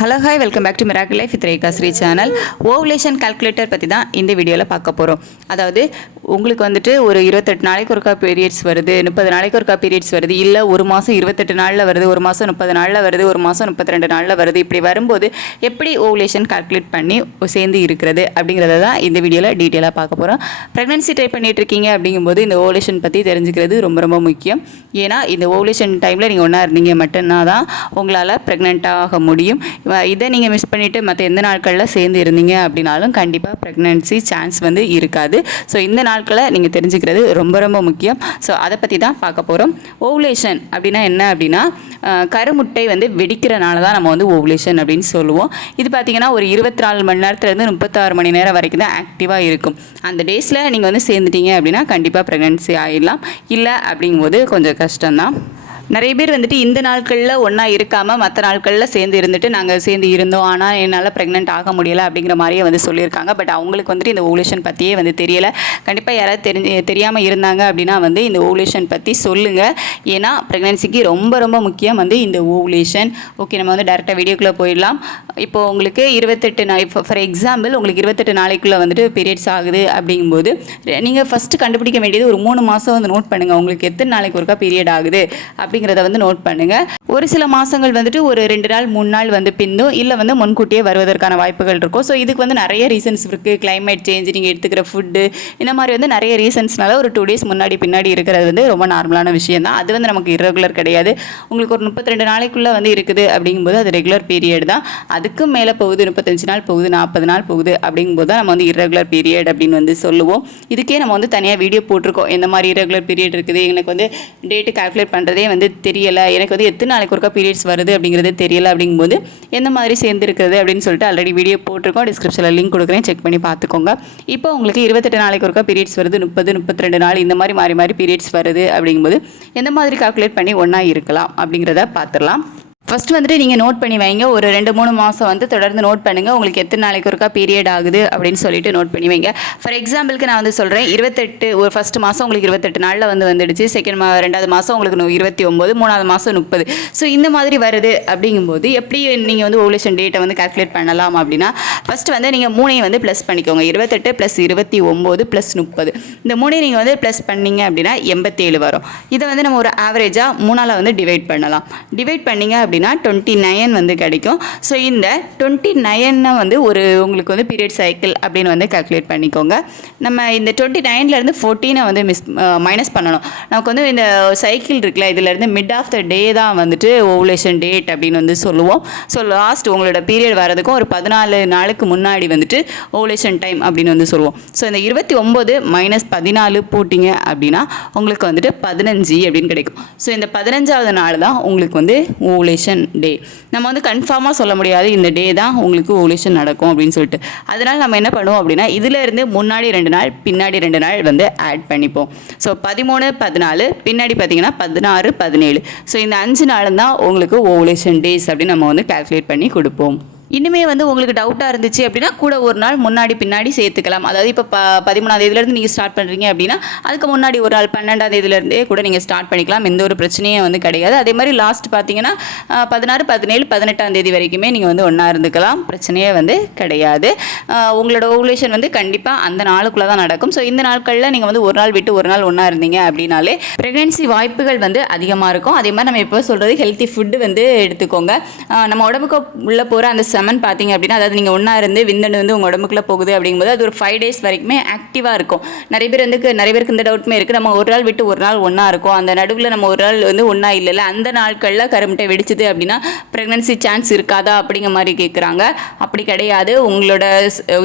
Hello hi welcome back to miracle life with Rekha Sri channel ovulation calculator பற்றி தான் இந்த வீடியோவில் பார்க்க போகிறோம் அதாவது உங்களுக்கு வந்துட்டு ஒரு இருபத்தெட்டு நாளைக்கு ஒருக்கா பீரியட்ஸ் வருது முப்பது நாளைக்கு ஒருக்கா பீரியட்ஸ் வருது இல்லை ஒரு மாதம் இருபத்தெட்டு நாளில் வருது ஒரு மாதம் முப்பது நாளில் வருது ஒரு மாதம் முப்பத்தி ரெண்டு நாளில் வருது இப்படி வரும்போது எப்படி ஓவலேஷன் கால்குலேட் பண்ணி சேர்ந்து இருக்கிறது அப்படிங்கிறத தான் இந்த வீடியோவில் டீட்டெயிலாக பார்க்க போகிறோம் ப்ரெக்னன்சி ட்ரை பண்ணிட்டு இருக்கீங்க அப்படிங்கும்போது இந்த ஓவலேஷன் பற்றி தெரிஞ்சுக்கிறது ரொம்ப ரொம்ப முக்கியம். ஏன்னா இந்த ஓவலேஷன் டைமில் நீங்கள் ஒன்றா இருந்தீங்க மட்டும்தான் தான் உங்களால் ப்ரெக்னென்ட் ஆக முடியும். இதை நீங்கள் மிஸ் பண்ணிவிட்டு மற்ற எந்த நாட்களில் சேர்ந்து இருந்தீங்க அப்படின்னாலும் கண்டிப்பாக ப்ரெக்னன்சி சான்ஸ் வந்து இருக்காது. ஸோ இந்த நாட்களை நீங்கள் தெரிஞ்சுக்கிறது ரொம்ப ரொம்ப முக்கியம். ஸோ அதை பற்றி தான் பார்க்க போகிறோம் ஓவுலேஷன் அப்படின்னா என்ன அப்படின்னா கருமுட்டை வந்து வெடிக்கிறனால தான் நம்ம வந்து ஓவுலேஷன் அப்படின்னு சொல்லுவோம். இது பார்த்தீங்கன்னா ஒரு இருபத்தி நாலு மணி நேரத்துலேருந்து முப்பத்தாறு மணி நேரம் வரைக்கும் தான் ஆக்டிவாக இருக்கும். அந்த டேஸில் நீங்கள் வந்து சேர்ந்துட்டீங்க அப்படின்னா கண்டிப்பாக ப்ரெக்னன்சி ஆகிடலாம் இல்லை அப்படிங்கும்போது கொஞ்சம் கஷ்டம்தான். நிறைய பேர் வந்துட்டு இந்த நாட்களில் ஒன்றா இருக்காமல் மற்ற நாட்களில் சேர்ந்து இருந்துட்டு நாங்கள் சேர்ந்து இருந்தோம். ஆனால் என்னால் ப்ரெக்னென்ட் ஆக முடியலை அப்படிங்கிற மாதிரியே வந்து சொல்லியிருக்காங்க. பட் அவங்களுக்கு வந்துட்டு இந்த ஓவுலேஷன் பற்றியே வந்து தெரியலை. கண்டிப்பாக யாராவது தெரிஞ்சு தெரியாமல் இருந்தாங்க அப்படின்னா வந்து இந்த ஓவுலேஷன் பற்றி சொல்லுங்கள் ஏன்னா ப்ரெக்னென்சிக்கு ரொம்ப ரொம்ப முக்கியம் வந்து இந்த ஓவுலேஷன் ஓகே நம்ம வந்து டேரெக்டாக வீடியோக்குள்ளே போயிடலாம். இப்போ உங்களுக்கு இருபத்தெட்டு நாள் இப்போ ஃபார் எக்ஸாம்பிள் உங்களுக்கு இருபத்தெட்டு நாளைக்குள்ளே வந்துட்டு பீரியட்ஸ் ஆகுது அப்படிங்கும்போது நீங்கள் ஃபஸ்ட்டு கண்டுபிடிக்க வேண்டியது ஒரு மூணு மாதம் வந்து நோட் பண்ணுங்கள் உங்களுக்கு எத்தனை நாளைக்கு ஒருக்கா பீரியட் ஆகுது? அப்படி அப்படிங்கிறத வந்து நோட் பண்ணுங்கள் ஒரு சில மாதங்கள் வந்துட்டு ஒரு ரெண்டு நாள் மூணு நாள் வந்து பின்னும் இல்லை வந்து முன்கூட்டியே வருவதற்கான வாய்ப்புகள் இருக்கும். ஸோ இதுக்கு வந்து நிறைய ரீசன்ஸ் இருக்குது கிளைமேட் சேஞ்ச் நீங்கள் எடுத்துக்கிற ஃபுட்டு இந்த மாதிரி வந்து நிறைய ரீசன்ஸ்னால ஒரு டூ டேஸ் முன்னாடி பின்னாடி இருக்கிறது வந்து ரொம்ப நார்மலான விஷயம் தான். அது வந்து நமக்கு இரகுலர் கிடையாது. உங்களுக்கு ஒரு முப்பத்தி ரெண்டு நாளைக்குள்ளே வந்து இருக்குது அப்படிங்கும்போது அது ரெகுலர் பீரியட் தான். அதுக்கும் மேலே போகுது முப்பத்தஞ்சு நாள் போகுது நாற்பது நாள் போகுது அப்படிங்கும்போது தான் நம்ம வந்து இரகுலர் பீரியட் அப்படின்னு வந்து சொல்லுவோம். இதுக்கே நம்ம வந்து தனியாக வீடியோ போட்டிருக்கோம். எந்த மாதிரி இரகுலர் பீரியட் இருக்குது? எனக்கு வந்து டேட்டு கால்குலேட் பண்ணுறதே வந்து தெரியலை எனக்கு வந்து எத்தனை நாளைக்கு ஒருக்கா பீரியட்ஸ் வருது அப்படிங்கிறது தெரியலை அப்படிங்கும்போது எந்த மாதிரி சேர்ந்துருக்குது அப்படின்னு சொல்லிட்டு ஆல்ரெடி வீடியோ போட்டிருக்கோம். டிஸ்கிரிப்ஷனில் லிங்க் கொடுக்குறேன். செக் பண்ணி பார்த்துக்கோங்க. இப்போ உங்களுக்கு இருபத்தெட்டு நாளைக்கு ஒருக்கா பீரியட்ஸ் வருது முப்பது முப்பத்தி ரெண்டு நாள் இந்த மாதிரி மாறி மாறி பீரியட்ஸ் வருது அப்படிங்கும்போது எந்த மாதிரி கால்குலேட் பண்ணி ஒன்றா இருக்கலாம் அப்படிங்கிறத பார்த்துடலாம். ஃபஸ்ட்டு வந்துட்டு நீங்கள் நோட் பண்ணி வைங்க. ஒரு ரெண்டு மூணு மாதம் வந்து தொடர்ந்து நோட் பண்ணுங்கள் உங்களுக்கு எத்தனை நாளைக்கு ஒருக்கா பீரியட் ஆகுது அப்படின்னு சொல்லிட்டு நோட் பண்ணி வைங்க. ஃபார் எக்ஸாம்பிளுக்கு நான் வந்து சொல்கிறேன் இருபத்தெட்டு ஒரு ஃபர்ஸ்ட் மாதம் உங்களுக்கு இருபத்தெட்டு நாளில் வந்து வந்துடுச்சு. செகண்ட் மா ரெண்டாவது மாதம் உங்களுக்கு இருபத்தி ஒம்பது மூணாவது மாதம் முப்பது. ஸோ இந்த மாதிரி வருது அப்படிங்கும்போது எப்படி நீங்கள் வந்து ஓவலேஷன் டேட்டை வந்து கால்குலேட் பண்ணலாம் அப்படின்னா ஃபர்ஸ்ட் வந்து நீங்கள் மூணையும் வந்து ப்ளஸ் பண்ணிக்கோங்க. இருபத்தெட்டு ப்ளஸ் இருபத்தி ஒம்பது ப்ளஸ் முப்பது. இந்த மூணையும் நீங்கள் வந்து ப்ளஸ் பண்ணிங்க அப்படின்னா எண்பத்தேழு வரும். இதை வந்து நம்ம ஒரு ஆவரேஜாக மூணால் வந்து டிவைட் பண்ணலாம். டிவைட் பண்ணிங்க அப்படின்னா அப்படின்னா டுவெண்ட்டி நைன் வந்து கிடைக்கும். ஸோ இந்த டுவெண்ட்டி நைன்னா வந்து ஒரு உங்களுக்கு வந்து பீரியட் சைக்கிள் அப்படின்னு வந்து கால்குலேட் பண்ணிக்கோங்க. நம்ம இந்த டுவெண்ட்டி நைன்லேருந்து ஃபோர்டீனை வந்து மிஸ் மைனஸ் பண்ணணும். நமக்கு வந்து இந்த சைக்கிள் இருக்குல்ல இதுலேருந்து மிட் ஆஃப் த டே தான் வந்துட்டு ஓவுலேஷன் டேட் அப்படின்னு வந்து சொல்லுவோம். ஸோ லாஸ்ட் உங்களோட பீரியட் வரதுக்கும் ஒரு பதினாலு நாளுக்கு முன்னாடி வந்துட்டு ஓவுலேஷன் டைம் அப்படின்னு வந்து சொல்லுவோம். ஸோ இந்த இருபத்தி ஒம்பது மைனஸ் பதினாலு போட்டிங்க அப்படின்னா உங்களுக்கு வந்துட்டு பதினஞ்சு அப்படின்னு கிடைக்கும். ஸோ இந்த பதினஞ்சாவது நாள் தான் உங்களுக்கு வந்து ஓவுலேஷன் டே நம்ம வந்து கன்ஃபார்மாக சொல்ல முடியாது இந்த டே தான் உங்களுக்கு ஓவுலேஷன் நடக்கும் அப்படின்னு சொல்லிட்டு. அதனால் நம்ம என்ன பண்ணுவோம் அப்படின்னா இதிலேருந்து முன்னாடி ரெண்டு நாள் பின்னாடி ரெண்டு நாள் வந்து ஆட் பண்ணிப்போம். ஸோ பதிமூணு பதினாலு பின்னாடி பார்த்தீங்கன்னா பதினாறு பதினேழு. ஸோ இந்த அஞ்சு நாள் தான் உங்களுக்கு ஓவுலேஷன் டேஸ் அப்படின்னு நம்ம வந்து கால்குலேட் பண்ணி கொடுப்போம். இனிமே வந்து உங்களுக்கு டவுட்டாக இருந்துச்சு அப்படின்னா கூட ஒரு நாள் முன்னாடி பின்னாடி சேர்த்துக்கலாம். அதாவது இப்போ ப பதிமூணாம் தேதியிலேருந்து நீங்கள் ஸ்டார்ட் பண்ணுறீங்க அப்படின்னா அதுக்கு முன்னாடி ஒரு நாள் பன்னெண்டாம் தேதியிலேருந்தே கூட நீங்கள் ஸ்டார்ட் பண்ணிக்கலாம். எந்த ஒரு பிரச்சனையும் வந்து கிடையாது. அதே மாதிரி லாஸ்ட் பார்த்தீங்கன்னா பதினாறு பதினேழு பதினெட்டாம் தேதி வரைக்குமே நீங்கள் வந்து ஒன்றா இருந்துக்கலாம். பிரச்சனையே வந்து கிடையாது. உங்களோட ஓவுலேஷன் வந்து கண்டிப்பாக அந்த நாளுக்குள்ளே தான் நடக்கும். ஸோ இந்த நாட்களில் நீங்கள் வந்து ஒரு நாள் விட்டு ஒரு நாள் ஒன்றா இருந்தீங்க அப்படின்னாலே ப்ரெக்னென்சி வாய்ப்புகள் வந்து அதிகமாக இருக்கும். அதே மாதிரி நம்ம இப்போ சொல்கிறது ஹெல்த்தி ஃபுட்டு வந்து எடுத்துக்கோங்க. நம்ம உடம்புக்கு உள்ளே போகிற அந்த செமன் பார்த்தீங்க அப்படின்னா அதாவது நீங்கள் ஒன்றா இருந்து விந்தணு வந்து உங்கள் உடம்புக்குள்ளே போகுது அப்படிங்கும்போது அது ஒரு ஃபைவ் டேஸ் வரைக்குமே ஆக்டிவாக இருக்கும். நிறைய பேர் வந்து நிறைய பேருக்கு இந்த டவுட்டுமே இருக்குது நம்ம ஒரு நாள் விட்டு ஒரு நாள் ஒன்றா இருக்கும். அந்த நடுவில் நம்ம ஒரு நாள் வந்து ஒன்றா இல்லைல்ல. அந்த நாட்களில் கருமுட்டை வெடிச்சது அப்படின்னா ப்ரெக்னன்சி சான்ஸ் இருக்காதா அப்படிங்கிற மாதிரி கேட்குறாங்க அப்படி கிடையாது. உங்களோட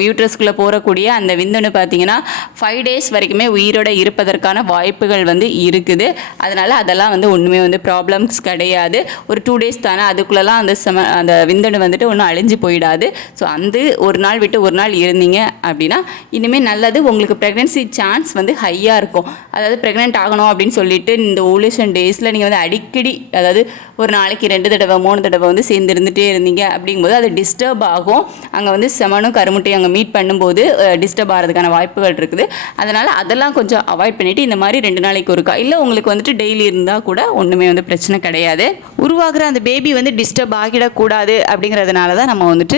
யூட்ரஸ்குள்ளே போகக்கூடிய அந்த விந்தணு பார்த்தீங்கன்னா ஃபைவ் டேஸ் வரைக்குமே உயிரோட இருப்பதற்கான வாய்ப்புகள் வந்து இருக்குது. அதனால் அதெல்லாம் வந்து ஒன்றுமே வந்து ப்ராப்ளம்ஸ் கிடையாது. ஒரு டூ டேஸ் தானே. அதுக்குள்ளெல்லாம் அந்த செம அந்த விந்தணு வந்துட்டு ஒன்றும் அழி அழிஞ்சு போயிடாது. ஸோ அந்த ஒரு நாள் விட்டு ஒரு நாள் இருந்தீங்க அப்படின்னா இனிமேல் நல்லது. உங்களுக்கு ப்ரெக்னென்சி சான்ஸ் வந்து ஹையாக இருக்கும். அதாவது ப்ரெக்னென்ட் ஆகணும் அப்படின்னு சொல்லிட்டு இந்த ஓலேஷன் டேஸில் நீங்கள் வந்து அடிக்கடி அதாவது ஒரு நாளைக்கு ரெண்டு தடவை மூணு தடவை வந்து சேர்ந்து இருந்துகிட்டே இருந்தீங்க அப்படிங்கும்போது அது டிஸ்டர்ப் ஆகும். அங்கே வந்து செமனும் கருமுட்டையும் அங்கே மீட் பண்ணும்போது டிஸ்டர்ப் ஆகிறதுக்கான வாய்ப்புகள் இருக்குது. அதனால் அதெல்லாம் கொஞ்சம் அவாய்ட் பண்ணிவிட்டு இந்த மாதிரி ரெண்டு நாளைக்கு ஒருக்கா இல்லை உங்களுக்கு வந்துட்டு டெய்லி இருந்தால் கூட ஒன்றுமே வந்து பிரச்சனை கிடையாது. உருவாகிற அந்த பேபி வந்து டிஸ்டர்ப் ஆகிடக்கூடாது அப்படிங்கிறதுனால தான் நம்ம வந்துட்டு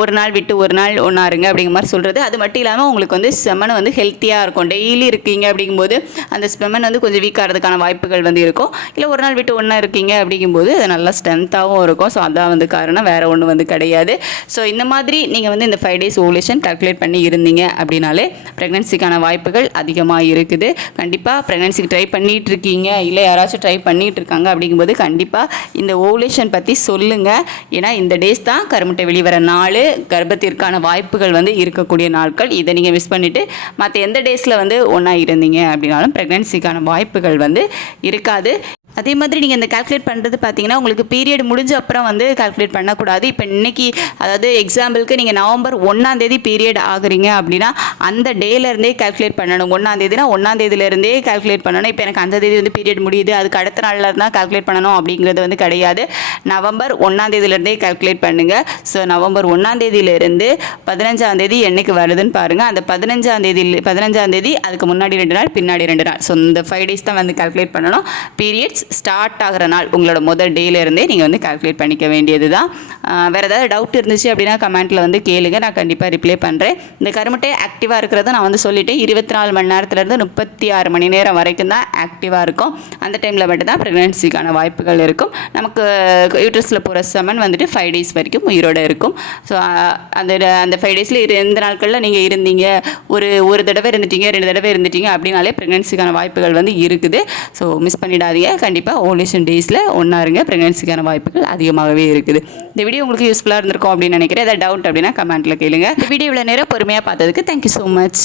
ஒரு நாள் விட்டு ஒரு நாள் ஒன்றா இருங்க அப்படிங்கிற மாதிரி சொல்கிறது அது மட்டும் இல்லாமல் உங்களுக்கு வந்து செமன் வந்து ஹெல்த்தியாக இருக்கும். டெய்லி இருக்கீங்க அப்படிங்கும்போது அந்த ஸ்பெமன் வந்து கொஞ்சம் வீக் ஆகிறதுக்கான வாய்ப்புகள் வந்து இருக்கும். இல்லை ஒரு நாள் விட்டு ஒன்றா இருக்கீங்க அப்படிங்கும்போது அது நல்லா ஸ்ட்ரென்த்தாகவும் இருக்கும். ஸோ அதான் வந்து காரணம். வேறு ஒன்றும் வந்து கிடையாது. ஸோ இந்த மாதிரி நீங்கள் வந்து இந்த ஃபைவ் டேஸ் ஓவலேஷன் கால்குலேட் பண்ணி இருந்தீங்க அப்படின்னாலே ப்ரெக்னன்சிக்கான வாய்ப்புகள் அதிகமாக இருக்குது. கண்டிப்பாக ப்ரெக்னன்சிக்கு ட்ரை பண்ணிகிட்டு இருக்கீங்க. இல்லை யாராச்சும் ட்ரை பண்ணிகிட்டு இருக்காங்க அப்படிங்கும்போது கண்டிப்பாக இந்த ஓவலேஷன் பற்றி சொல்லுங்கள் ஏன்னா இந்த டேஸ் தான் கருமுட்டை வெளிவர நாள் கர்ப்பத்திற்கான வாய்ப்புகள் வந்து இருக்கக்கூடிய நாட்கள். இதை நீங்கள் மிஸ் பண்ணிவிட்டு மற்ற எந்த டேஸில் வந்து ஒன்றா இருந்தீங்க அப்படின்னாலும் ப்ரெக்னன்சிக்கான வாய்ப்புகள் வந்து இருக்காது. அதே மாதிரி நீங்கள் இந்த கால்குலேட் பண்ணுறது பார்த்தீங்கன்னா உங்களுக்கு பீரியட் முடிஞ்ச அப்புறம் வந்து கால்குலேட் பண்ணக்கூடாது. இப்போ இன்னைக்கு அதாவது எக்ஸாம்பிளுக்கு நீங்கள் நவம்பர் ஒன்றாந்தேதி பீரியட் ஆகுறீங்க அப்படின்னா அந்த டேலேருந்தே கால்குலேட் பண்ணணும். ஒன்றாந்தேதினா ஒன்றாந்தேதியிலேருந்தே கால்குலேட் பண்ணணும். இப்போ எனக்கு அந்த தேதி வந்து பீரியட் முடியுது அதுக்கு அடுத்த நாளில் தான் கால்குலேட் பண்ணணும் அப்படிங்கிறது வந்து கிடையாது. நவம்பர் ஒன்றாந்தேதியிலேருந்தே கால்குலேட் பண்ணுங்கள் ஸோ நவம்பர் ஒன்றாந்தேதியிலேருந்து பதினஞ்சாந்தேதி என்னைக்கு வருதுன்னு பாருங்கள் அந்த பதினஞ்சாந்தேதி பதினஞ்சாந்தேதி அதுக்கு முன்னாடி ரெண்டு நாள் பின்னாடி ரெண்டு நாள். ஸோ இந்த ஃபைவ் டேஸ் தான் வந்து கால்குலேட் பண்ணணும். பீரியட் டேட்ஸ் ஸ்டார்ட் ஆகிற நாள் உங்களோட முதல் டேலேருந்தே நீங்கள் வந்து கால்குலேட் பண்ணிக்க வேண்டியது தான் வேறு ஏதாவது டவுட் இருந்துச்சு அப்படின்னா கமெண்ட்டில் வந்து கேளுங்க. நான் கண்டிப்பாக ரிப்ளை பண்ணுறேன் இந்த கருமட்டை ஆக்டிவாக இருக்கிறத நான் வந்து சொல்லிட்டேன். இருபத்தி நாலு மணி நேரத்துலேருந்து முப்பத்தி ஆறு மணி நேரம் வரைக்கும் தான் ஆக்டிவாக இருக்கும். அந்த டைமில் மட்டும் தான் ப்ரெக்னன்சிக்கான வாய்ப்புகள் இருக்கும். நமக்கு யூட்ரஸில் போகிற செமன் வந்துட்டு ஃபைவ் டேஸ் வரைக்கும் உயிரோடு இருக்கும். ஸோ அந்த அந்த ஃபைவ் டேஸில் இரு எந்த நாட்களில் நீங்கள் இருந்தீங்க. ஒரு ஒரு தடவை இருந்துட்டீங்க ரெண்டு தடவை இருந்துட்டீங்க அப்படின்னாலே ப்ரெக்னன்சிக்கான வாய்ப்புகள் வந்து இருக்குது. ஸோ மிஸ் பண்ணிடாதீங்க. கண்டிப்பாக ஓலேஷன் டேஸில் ஒன்றா இருங்க. ப்ரெக்னன்சிக்கான வாய்ப்புகள் அதிகமாகவே இருக்குது. இந்த வீடியோ உங்களுக்கு யூஸ்ஃபுல்லாக இருந்திருக்கும் அப்படின்னு நினைக்கிறேன். ஏதாவது டவுட் அப்படின்னா கமெண்ட்டில் கேளுங்க. இந்த வீடியோ இவ்வளோ நேரம் பொறுமையாக பார்த்ததுக்கு தேங்க்யூ ஸோ மச்